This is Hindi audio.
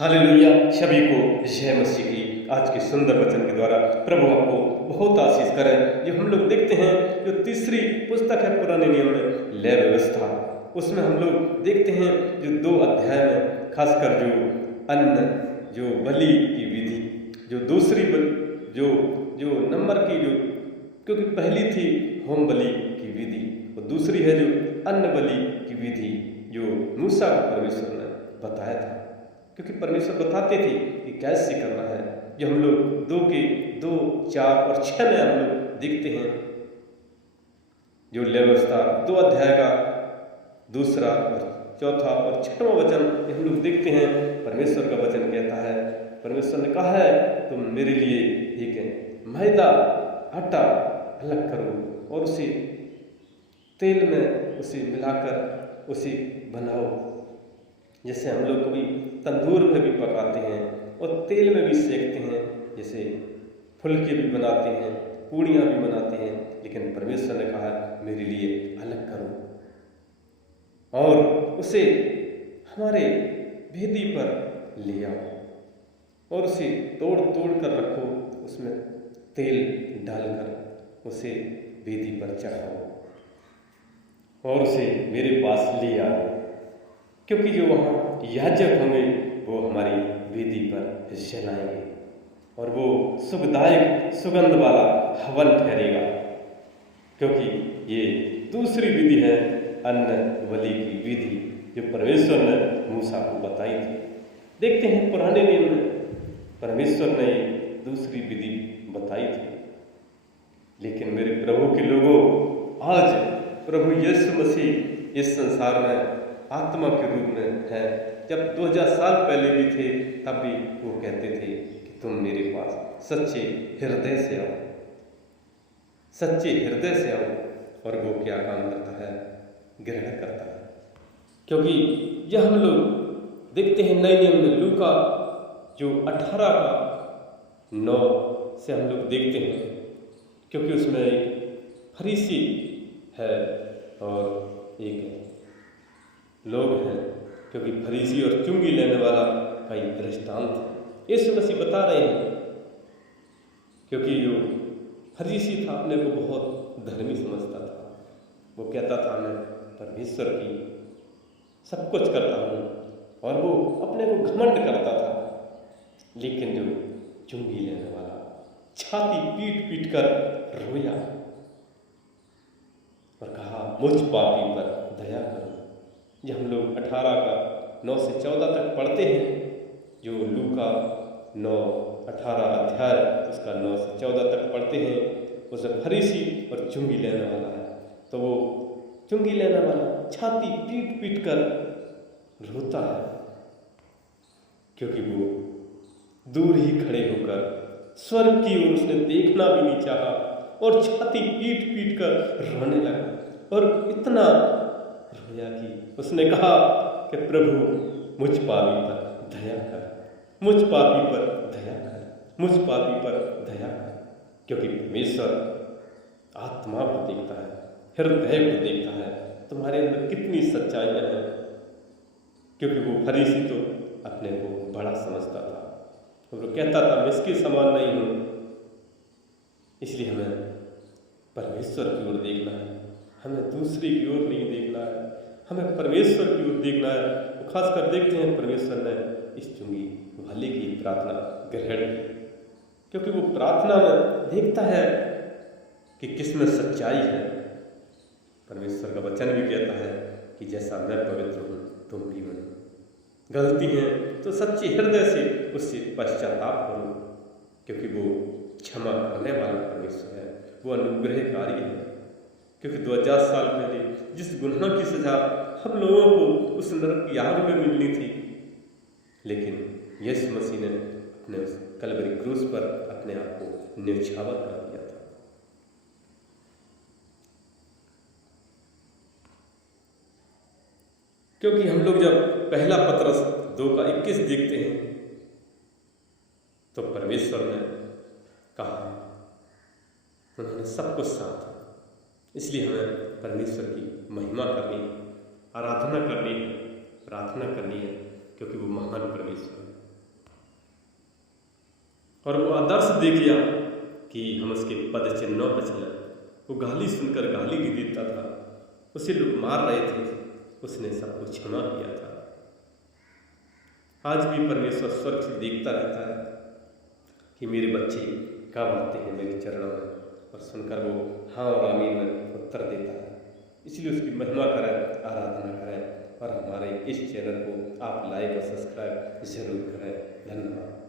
हालेलुया। सभी को जय मसीह की। आज के सुंदर वचन के द्वारा प्रभु आपको बहुत आशीष करें। जो हम लोग देखते हैं, जो तीसरी पुस्तक है पुराने नियम में, लय व्यवस्था, उसमें हम लोग देखते हैं जो 2 अध्याय में खासकर जो अन्न, जो बलि की विधि, जो दूसरी जो जो नंबर की जो, क्योंकि पहली थी होम बलि की विधि और दूसरी है जो अन्न बलि की विधि, जो मूसा को परमेश्वर ने बताया था, क्योंकि परमेश्वर बताते थे कि कैसे करना है। जो हम लोग 2 4 और 6 में हम लोग देखते हैं, जो लय व्यवस्था 2 अध्याय का 2रा और 4था और 6वां वचन हम लोग देखते हैं। परमेश्वर का वचन कहता है, परमेश्वर ने कहा है तुम मेरे लिए एक मैदा आटा अलग करो और उसे तेल में उसे मिलाकर उसे बनाओ, जैसे हम लोग कभी तंदूर में भी पकाते हैं और तेल में भी सेकते हैं, जैसे फुलके भी बनाते हैं, पूड़ियाँ भी बनाते हैं। लेकिन परमेश्वर ने कहा मेरे लिए अलग करो और उसे हमारे वेदी पर ले आओ और उसे तोड़ तोड़ कर रखो, उसमें तेल डालकर उसे वेदी पर चढ़ाओ और उसे मेरे पास ले आओ, क्योंकि जो वहाँ याजक होंगे वो हमारी वेदी पर जलाएंगे और वो सुखदायक सुगंध वाला हवन ठहरेगा, क्योंकि ये दूसरी विधि है अन्न बलि की विधि, जो परमेश्वर ने मूसा को बताई थी। देखते हैं पुराने नियम में परमेश्वर ने दूसरी विधि बताई थी, लेकिन मेरे प्रभु के लोगों, आज प्रभु यीशु मसीह इस संसार में आत्मा के रूप में है। जब 2000 साल पहले भी थे, तब भी वो कहते थे कि तुम मेरे पास सच्चे हृदय से आओ, सच्चे हृदय से आओ। और वो क्या काम करता है? ग्रहण करता है। क्योंकि यह हम लोग देखते हैं नए नियम में लूका जो 18 का 9 से हम लोग देखते हैं, क्योंकि उसमें एक फरीसी है और एक लोग हैं, क्योंकि फरीसी और चुंगी लेने वाला का एक दृष्टांत है। यीशु मसीह बता रहे हैं, क्योंकि जो फरीसी था अपने को बहुत धर्मी समझता था। वो कहता था मैं परमेश्वर की सब कुछ करता हूँ, और वो अपने को घमंड करता था। लेकिन जो चुंगी लेने वाला छाती पीट पीट कर रोया और कहा मुझ पापी पर दया करो। ये हम लोग 18 का 9 से 14 तक पढ़ते हैं, जो लूका 18 अध्याय उसका 9 से 14 तक पढ़ते हैं। उसमें फरीसी और चुंगी लेने वाला है, तो वो चुंगी लेने वाला छाती पीट पीट कर रोता है, क्योंकि वो दूर ही खड़े होकर स्वर्ग की ओर उसने देखना भी नहीं चाहा और छाती पीट पीट कर रोने लगा और इतना रोया कि उसने कहा कि प्रभु मुझ पापी पर दया कर, मुझ पापी पर दया कर, मुझ पापी पर दया कर। क्योंकि परमेश्वर आत्मा को देखता है, हृदय को देखता है, तुम्हारे अंदर कितनी सच्चाइयाँ हैं। क्योंकि वो फरीसी तो अपने को बड़ा समझता था और वो कहता था मैं इसके समान नहीं हूँ। इसलिए हमें परमेश्वर की ओर देखना है, हमें दूसरी की ओर नहीं देखना है, हमें परमेश्वर की ओर देखना है। तो खासकर देखते हैं परमेश्वर ने इस चुंगी वाले की प्रार्थना ग्रहण की, क्योंकि वो प्रार्थना में देखता है कि किसमें सच्चाई है। परमेश्वर का वचन भी कहता है कि जैसा मैं पवित्र हूँ तुम भी बनो। गलती है तो सच्चे हृदय से उससे पश्चाताप करो, क्योंकि वो क्षमा करने वाला परमेश्वर है, वो अनुग्रहकारी है। क्योंकि 2000 साल पहले जिस गुनाह की सजा हम लोगों को उस नरक की आग में मिलनी थी, लेकिन यीशु मसीह ने अपने उस कलवरी क्रूस पर अपने आप को न्यौछावर कर दिया था। क्योंकि हम लोग जब पहला पतरस 2 का 21 देखते हैं, तो परमेश्वर ने कहा उन्होंने सब कुछ साथ, इसलिए हमें परमेश्वर की महिमा करनी है, आराधना करनी है, प्रार्थना करनी है, क्योंकि वो महान परमेश्वर है। और वो आदर्श देख लिया कि हम उसके पद चिन्हों पर चलें। वो गाली सुनकर गाली भी देता था, उसे लोग मार रहे थे, उसने सबको क्षमा किया था। आज भी परमेश्वर स्वर्ग से देखता रहता है कि मेरे बच्चे कब आते हैं मेरे चरणों में, और सुनकर वो हाँ और आमीन में उत्तर देता है। इसलिए उसकी महिमा करें, आराधना करें, और हमारे इस चैनल को आप लाइक और सब्सक्राइब जरूर करें। धन्यवाद।